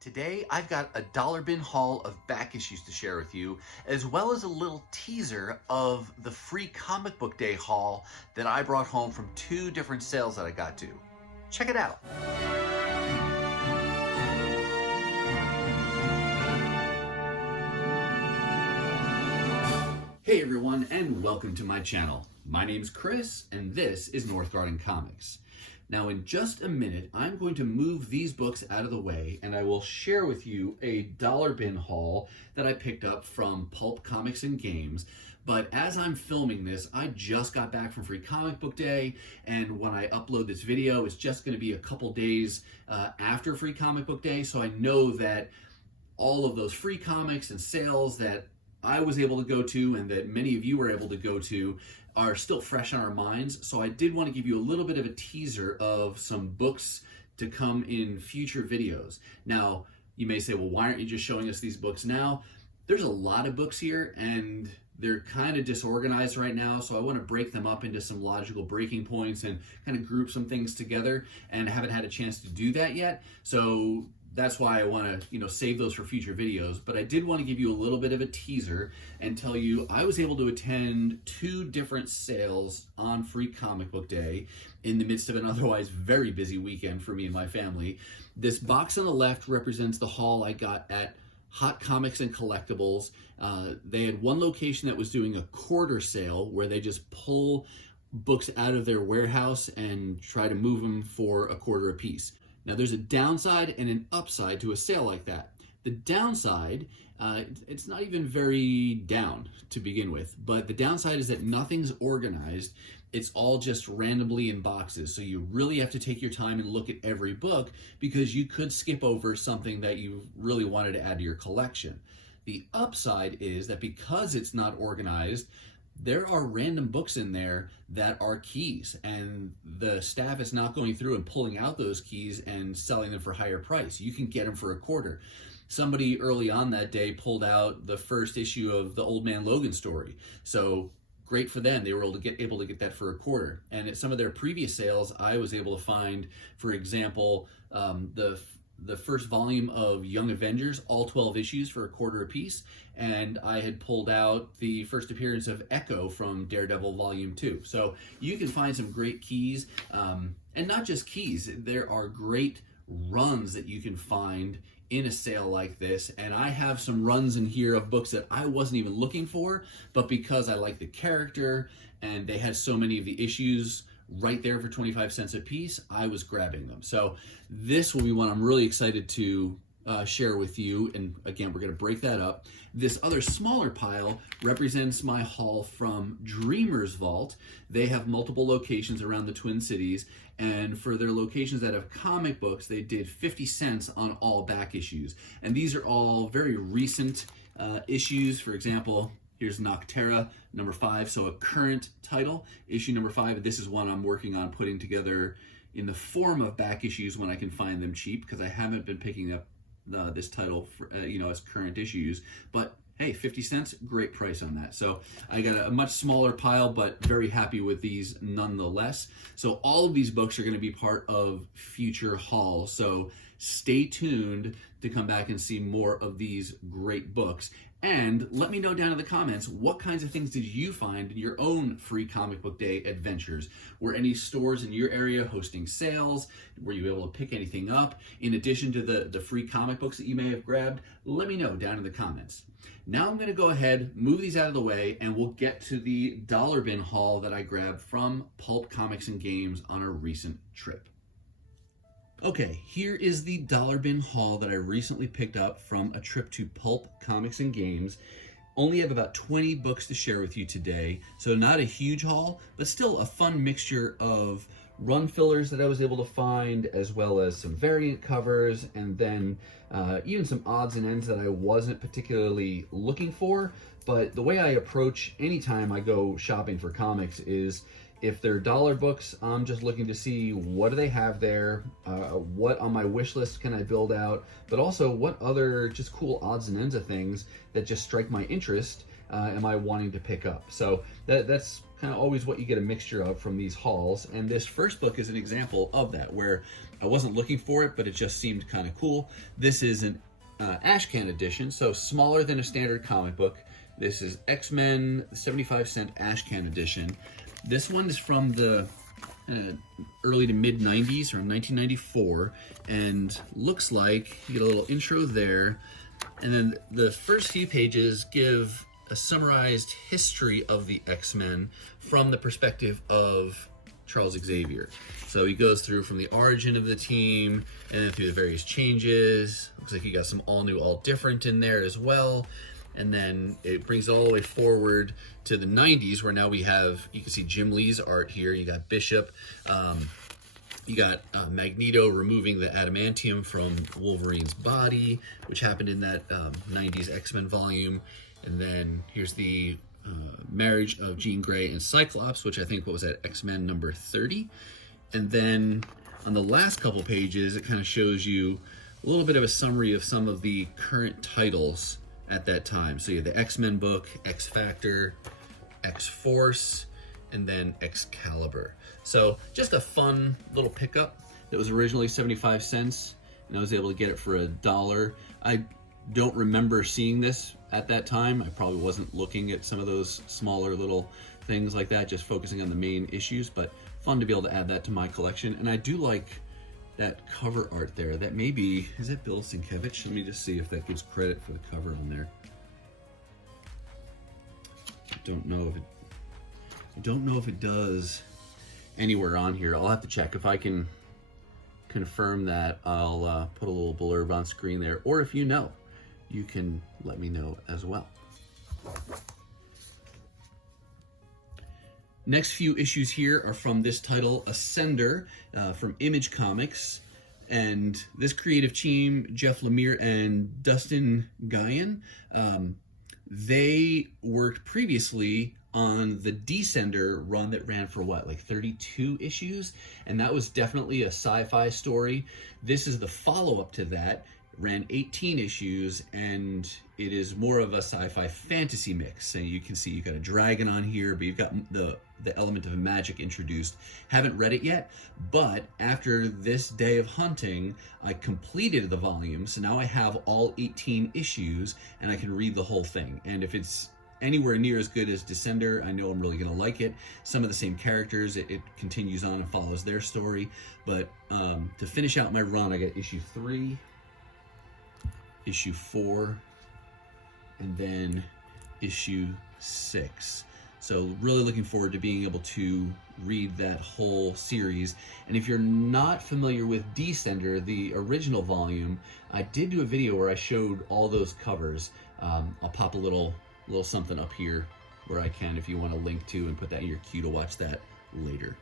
Today, I've got a dollar bin haul of back issues to share with you, as well as a little teaser of the free comic book day haul that I brought home from two different sales that I got to. Check it out. Hey everyone, and welcome to my channel. My name's Chris, and this is Northgarden Comics. Now in just a minute, I'm going to move these books out of the way and I will share with you a dollar bin haul that I picked up from Pulp Comics and Games. But as I'm filming this, I just got back from Free Comic Book Day, and when I upload this video, it's just going to be a couple days after Free Comic Book Day, so I know that all of those free comics and sales that I was able to go to and that many of you were able to go to are still fresh on our minds. So I did want to give you a little bit of a teaser of some books to come in future videos. Now, you may say, well, why aren't you just showing us these books now? There's a lot of books here and they're kind of disorganized right now, so I want to break them up into some logical breaking points and kind of group some things together, and I haven't had a chance to do that yet. So that's why I want to, save those for future videos. But I did want to give you a little bit of a teaser and tell you I was able to attend two different sales on Free Comic Book Day in the midst of an otherwise very busy weekend for me and my family. This box on the left represents the haul I got at Hot Comics and Collectibles. They had one location that was doing a quarter sale where they just pull books out of their warehouse and try to move them for a quarter a piece. Now there's a downside and an upside to a sale like that. The downside, it's not even very down to begin with, but the downside is that nothing's organized. It's all just randomly in boxes. So you really have to take your time and look at every book because you could skip over something that you really wanted to add to your collection. The upside is that because it's not organized, there are random books in there that are keys, and the staff is not going through and pulling out those keys and selling them for higher price. You can get them for a quarter. Somebody early on that day pulled out the first issue of the Old Man Logan story. So great for them. They were able to get that for a quarter. And at some of their previous sales, I was able to find, for example, the first volume of Young Avengers, all 12 issues for a quarter a piece, and I had pulled out the first appearance of Echo from Daredevil Volume 2. So you can find some great keys, and not just keys, there are great runs that you can find in a sale like this, and I have some runs in here of books that I wasn't even looking for, but because I like the character and they had so many of the issues right there for 25 cents a piece, I was grabbing them. So this will be one I'm really excited to share with you. And again, we're going to break that up. This other smaller pile represents my haul from Dreamer's Vault. They have multiple locations around the Twin Cities, and for their locations that have comic books, they did 50 cents on all back issues. And these are all very recent issues. For example, here's Noctera, number 5, so a current title, issue number 5. This is one I'm working on putting together in the form of back issues when I can find them cheap, because I haven't been picking up this title for, as current issues. But hey, 50 cents, great price on that. So I got a much smaller pile, but very happy with these nonetheless. So all of these books are going to be part of future hauls. So stay tuned to come back and see more of these great books. And let me know down in the comments, what kinds of things did you find in your own Free Comic Book Day adventures? Were any stores in your area hosting sales? Were you able to pick anything up? In addition to the free comic books that you may have grabbed, let me know down in the comments. Now I'm going to go ahead, move these out of the way, and we'll get to the dollar bin haul that I grabbed from Pulp Comics and Games on a recent trip. Okay, here is the dollar bin haul that I recently picked up from a trip to Pulp Comics and Games. Only have about 20 books to share with you today, so not a huge haul, but still a fun mixture of run fillers that I was able to find, as well as some variant covers, and then even some odds and ends that I wasn't particularly looking for. But the way I approach anytime I go shopping for comics is, if they're dollar books, I'm just looking to see what do they have there, what on my wish list can I build out, but also what other just cool odds and ends of things that just strike my interest am I wanting to pick up. So that's kind of always what you get a mixture of from these hauls. And this first book is an example of that, where I wasn't looking for it, but it just seemed kind of cool. This is an ashcan edition, so smaller than a standard comic book. This is X-Men 75-cent ashcan edition. This one is from the early to mid 90s, around 1994, and looks like you get a little intro there, and then the first few pages give a summarized history of the X-Men from the perspective of Charles Xavier. So he goes through from the origin of the team and then through the various changes. Looks like you got some all new, all different in there as well. And then it brings it all the way forward to the 90s, where now we have, you can see Jim Lee's art here. You got Bishop, you got Magneto removing the adamantium from Wolverine's body, which happened in that 90s X-Men volume. And then here's the marriage of Jean Grey and Cyclops, which I think was at X-Men number 30. And then on the last couple pages, it kind of shows you a little bit of a summary of some of the current titles at that time. So you have the X-Men book, X-Factor, X-Force, and then Excalibur. So just a fun little pickup that was originally 75 cents, and I was able to get it for $1. I don't remember seeing this at that time. I probably wasn't looking at some of those smaller little things like that, just focusing on the main issues, but fun to be able to add that to my collection. And I do like that cover art there. That may be, is that Bill Sienkiewicz? Let me just see if that gives credit for the cover on there. I don't know if it does anywhere on here. I'll have to check. If I can confirm that, I'll put a little blurb on screen there, or if you know, you can let me know as well. Next few issues here are from this title, Ascender, from Image Comics. And this creative team, Jeff Lemire and Dustin Guyon, they worked previously on the Descender run that ran for what, like 32 issues? And that was definitely a sci-fi story. This is the follow-up to that. Ran 18 issues, and it is more of a sci-fi fantasy mix. And you can see you've got a dragon on here, but you've got the element of magic introduced. Haven't read it yet, but after this day of hunting, I completed the volume, so now I have all 18 issues, and I can read the whole thing. And if it's anywhere near as good as Descender, I know I'm really going to like it. Some of the same characters, it continues on and follows their story. But to finish out my run, I got issue 3, issue 4, and then issue 6. So really looking forward to being able to read that whole series. And if you're not familiar with Descender, the original volume, I did do a video where I showed all those covers. I'll pop a little something up here where I can, if you want to link to and put that in your queue to watch that later.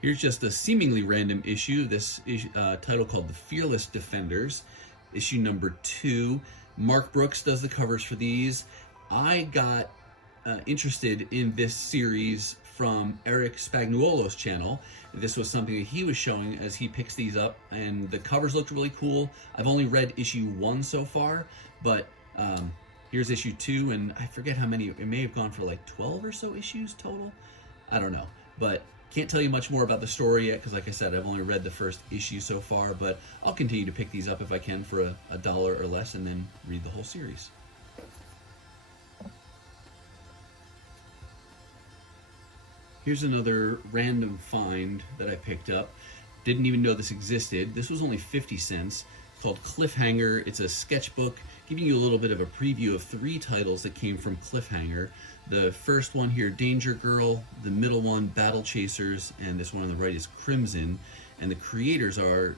Here's just a seemingly random issue. This title called The Fearless Defenders, issue number 2. Mark Brooks does the covers for these. I got interested in this series from Eric Spagnuolo's channel. This was something that he was showing as he picks these up, and the covers looked really cool. I've only read issue 1 so far, but here's issue 2, and I forget how many. It may have gone for like 12 or so issues total. I don't know, but can't tell you much more about the story yet, because like I said, I've only read the first issue so far, but I'll continue to pick these up if I can for $1 or less, and then read the whole series. Here's another random find that I picked up. Didn't even know this existed. This was only 50 cents, called Cliffhanger. It's a sketchbook giving you a little bit of a preview of 3 titles that came from Cliffhanger. The first one here, Danger Girl. The middle one, Battle Chasers. And this one on the right is Crimson. And the creators are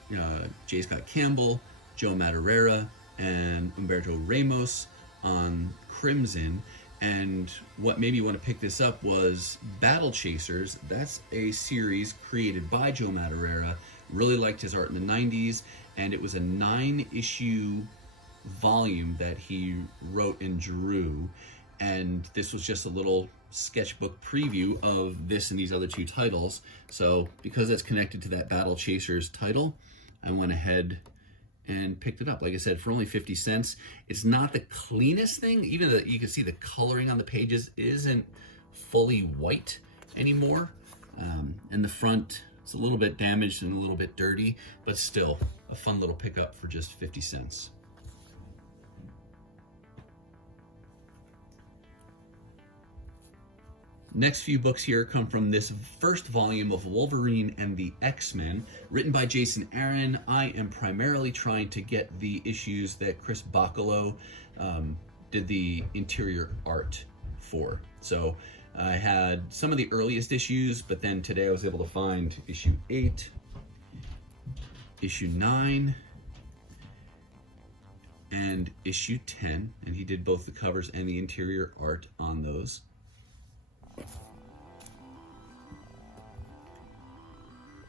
J. Scott Campbell, Joe Madureira, and Humberto Ramos on Crimson. And what made me want to pick this up was Battle Chasers. That's a series created by Joe Madureira. Really liked his art in the 90s, and it was a 9-issue volume that he wrote and drew. And this was just a little sketchbook preview of this and these other 2 titles. So because it's connected to that Battle Chasers title, I went ahead and picked it up. Like I said, for only 50 cents. It's not the cleanest thing. Even you can see the coloring on the pages isn't fully white anymore. And the front, it's a little bit damaged and a little bit dirty, but still a fun little pickup for just 50 cents. Next few books here come from this first volume of Wolverine and the X-Men, written by Jason Aaron. I am primarily trying to get the issues that Chris Spagnuolo did the interior art for. So I had some of the earliest issues, but then today I was able to find issue 8, issue 9, and issue 10, and he did both the covers and the interior art on those.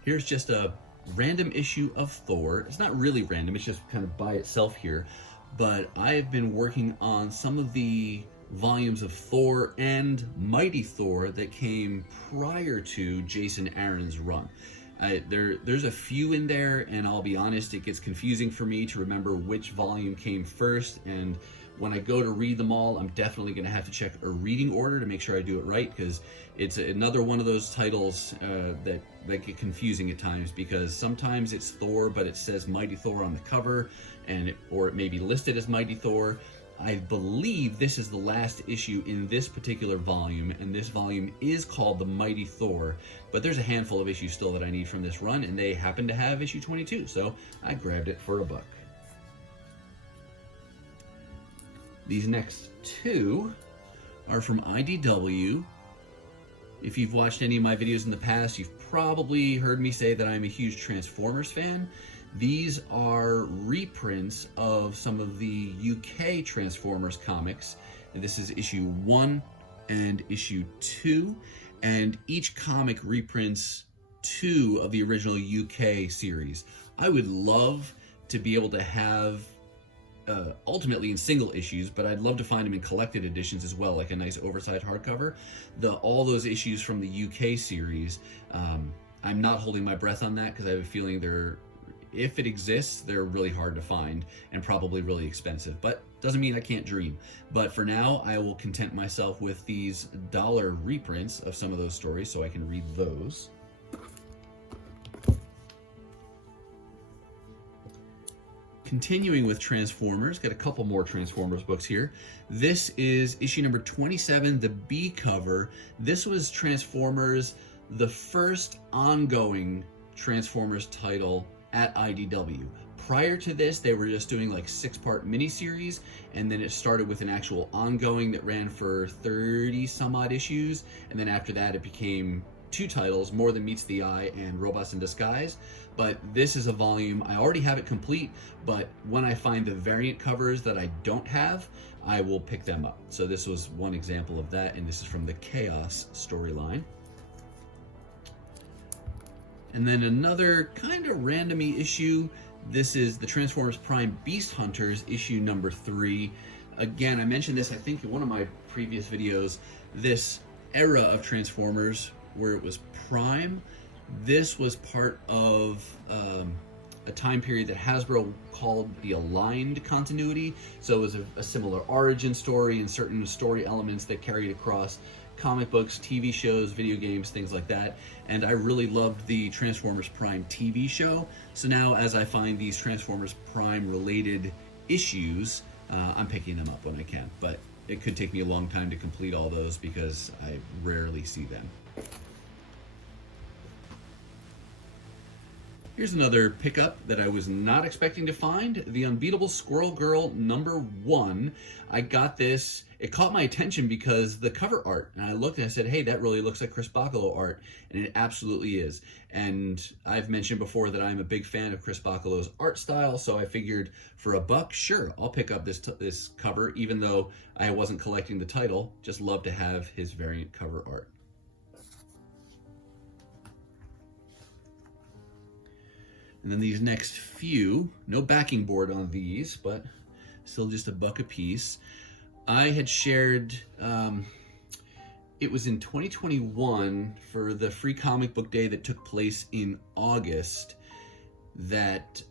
Here's just a random issue of Thor. It's not really random, it's just kind of by itself here. But I have been working on some of the volumes of Thor and Mighty Thor that came prior to Jason Aaron's run. There's a few in there, and I'll be honest, it gets confusing for me to remember which volume came first, and when I go to read them all, I'm definitely going to have to check a reading order to make sure I do it right, because it's another one of those titles that get confusing at times, because sometimes it's Thor, but it says Mighty Thor on the cover, or it may be listed as Mighty Thor. I believe this is the last issue in this particular volume, and this volume is called The Mighty Thor, but there's a handful of issues still that I need from this run, and they happen to have issue 22, so I grabbed it for $1. These next two are from IDW. If you've watched any of my videos in the past, you've probably heard me say that I'm a huge Transformers fan. These are reprints of some of the UK Transformers comics. And this is issue 1 and issue 2. And each comic reprints 2 of the original UK series. I would love to be able to have ultimately in single issues, but I'd love to find them in collected editions as well, like a nice oversized hardcover. All those issues from the UK series, I'm not holding my breath on that, because I have a feeling if it exists, they're really hard to find and probably really expensive, but doesn't mean I can't dream. But for now, I will content myself with these dollar reprints of some of those stories so I can read those. Continuing with Transformers, got a couple more Transformers books here. This is issue number 27, the B cover. This was Transformers, the first ongoing Transformers title at IDW. Prior to this, they were just doing like 6-part miniseries, and then it started with an actual ongoing that ran for 30 some odd issues, and then after that it became 2 titles, More Than Meets the Eye and Robots in Disguise. But this is a volume, I already have it complete, but when I find the variant covers that I don't have, I will pick them up. So this was one example of that, and this is from the Chaos storyline. And then another kind of random-y issue. This is the Transformers Prime Beast Hunters, issue number 3. Again, I mentioned this, I think, in one of my previous videos. This era of Transformers, where it was Prime, this was part of a time period that Hasbro called the Aligned Continuity. So it was a similar origin story and certain story elements that carried across comic books, TV shows, video games, things like that. And I really loved the Transformers Prime TV show. So now as I find these Transformers Prime related issues, I'm picking them up when I can. But it could take me a long time to complete all those because I rarely see them. Here's another pickup that I was not expecting to find. The Unbeatable Squirrel Girl #1. I got this, it caught my attention because the cover art, and I looked and I said, hey, that really looks like Chris Spagnuolo art, and it absolutely is. And I've mentioned before that I'm a big fan of Chris Spagnuolo's art style, so I figured for $1, sure, I'll pick up this cover, even though I wasn't collecting the title. Just love to have his variant cover art. And then these next few, no backing board on these, but still just $1 a piece. I had shared, it was in 2021 for the free comic book day that took place in August, that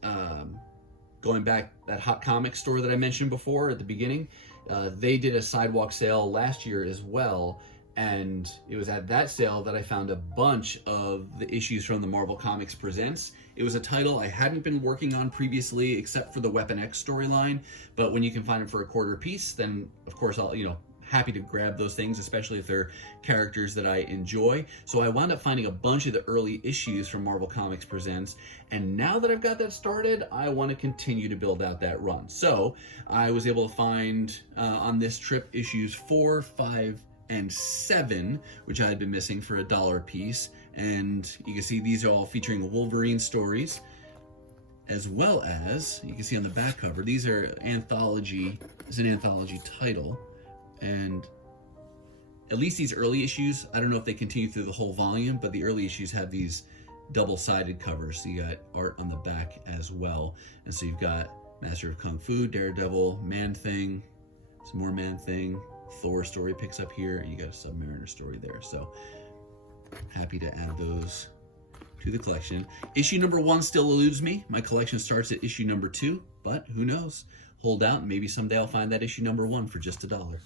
going back, that Hot Comics store that I mentioned before at the beginning, they did a sidewalk sale last year as well. And it was at that sale that I found a bunch of the issues from the Marvel Comics Presents. It was a title I hadn't been working on previously, except for the Weapon X storyline. But when you can find them for a quarter a piece, then of course I'll, happy to grab those things, especially if they're characters that I enjoy. So I wound up finding a bunch of the early issues from Marvel Comics Presents. And now that I've got that started, I want to continue to build out that run. So I was able to find on this trip issues 4, 5, and 7, which I had been missing for $1 a piece. And you can see these are all featuring Wolverine stories, as well as, you can see on the back cover, these are anthology, it's an anthology title. And at least these early issues, I don't know if they continue through the whole volume, but the early issues have these double-sided covers. So you got art on the back as well. And so you've got Master of Kung Fu, Daredevil, Man-Thing, some more Man-Thing, Thor story picks up here, and you got a Submariner story there. So happy to add those to the collection. Issue number 1 still eludes me. My collection starts at issue number 2, but who knows? Hold out, and maybe someday I'll find that issue number 1 for just $1.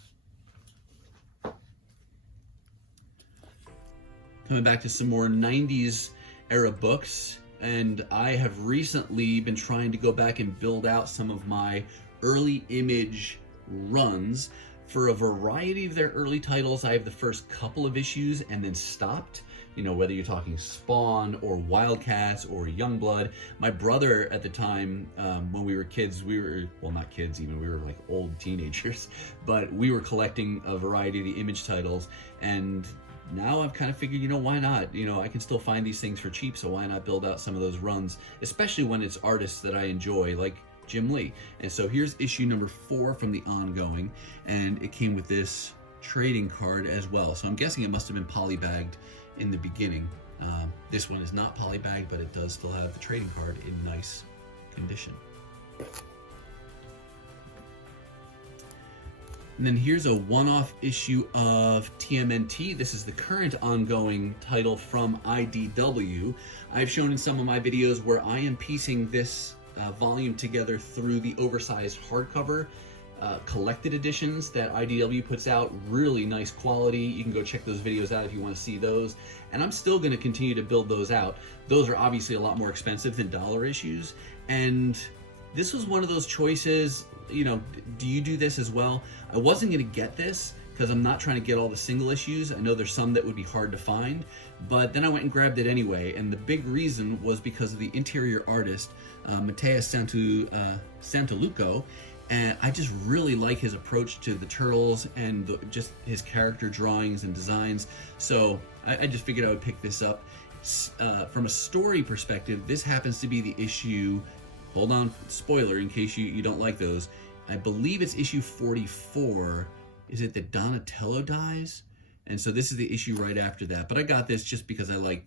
Coming back to some more 90s era books, and I have recently been trying to go back and build out some of my early Image runs. For a variety of their early titles, I have the first couple of issues and then stopped. Whether you're talking Spawn or Wildcats or Youngblood. My brother at the time, when we were kids, well, not kids even, we were like old teenagers, but we were collecting a variety of the Image titles. And now I've kind of figured, why not? I can still find these things for cheap, so why not build out some of those runs, especially when it's artists that I enjoy, like Jim Lee. And so here's issue number 4 from the ongoing, and it came with this trading card as well. So I'm guessing it must have been polybagged in the beginning. This one is not polybagged, but it does still have the trading card in nice condition. And then here's a one-off issue of TMNT. This is the current ongoing title from IDW. I've shown in some of my videos where I am piecing this volume together through the oversized hardcover collected editions that IDW puts out. Really nice quality. You can go check those videos out if you want to see those. And I'm still going to continue to build those out. Those are obviously a lot more expensive than dollar issues. And this was one of those choices, do you do this as well? I wasn't going to get this because I'm not trying to get all the single issues. I know there's some that would be hard to find, but then I went and grabbed it anyway. And the big reason was because of the interior artist, Matteo Santaluco. And I just really like his approach to the turtles and just his character drawings and designs. So I just figured I would pick this up. From a story perspective, this happens to be the issue, hold on, spoiler in case you don't like those. I believe it's issue 44. Is it that Donatello dies? And so this is the issue right after that. But I got this just because I like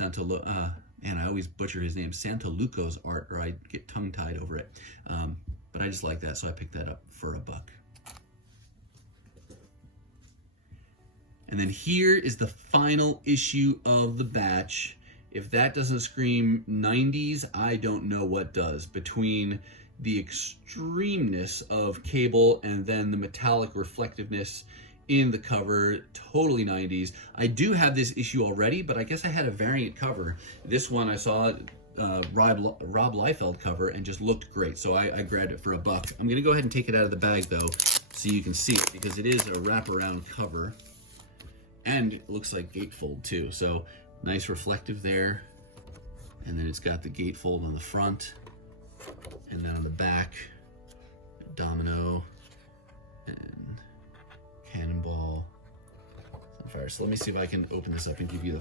and I always butcher his name, Santaluco's art, or I get tongue-tied over it. But I just like that, so I picked that up for $1. And then here is the final issue of the batch. If that doesn't scream 90s, I don't know what does. Between the extremeness of Cable and then the metallic reflectiveness in the cover, totally 90s. I do have this issue already, but I guess I had a variant cover. This one I saw Rob Liefeld cover and just looked great, so I grabbed it for $1. I'm gonna go ahead and take it out of the bag though, so you can see it, because it is a wraparound cover, and it looks like gatefold too. So nice reflective there, and then it's got the gatefold on the front, and then on the back, Domino and Cannonball, Sunfire. So let me see if I can open this up and give you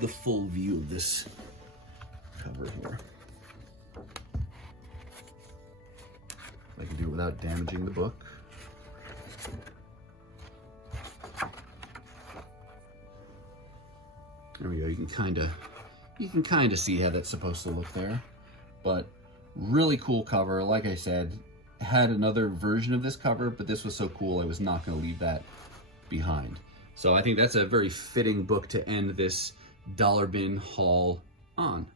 the full view of this cover here. I can do it without damaging the book. There we go. You can kind of see how that's supposed to look there. But really cool cover. Like I said, had another version of this cover, but this was so cool I was not going to leave that behind. So I think that's a very fitting book to end this dollar bin haul on.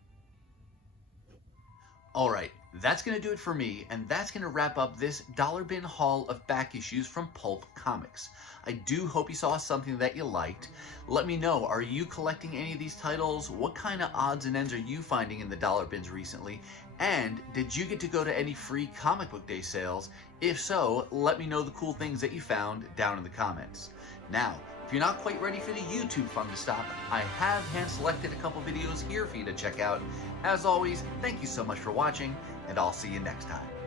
All right, That's going to do it for me, and that's going to wrap up this dollar bin haul of back issues from Pulp Comics. I do hope you saw something that you liked. Let me know, are you collecting any of these titles? What kind of odds and ends are you finding in the dollar bins recently? And did you get to go to any free comic book day sales? If so, let me know the cool things that you found down in the comments. Now, if you're not quite ready for the YouTube fun to stop, I have hand-selected a couple videos here for you to check out. As always, thank you so much for watching, and I'll see you next time.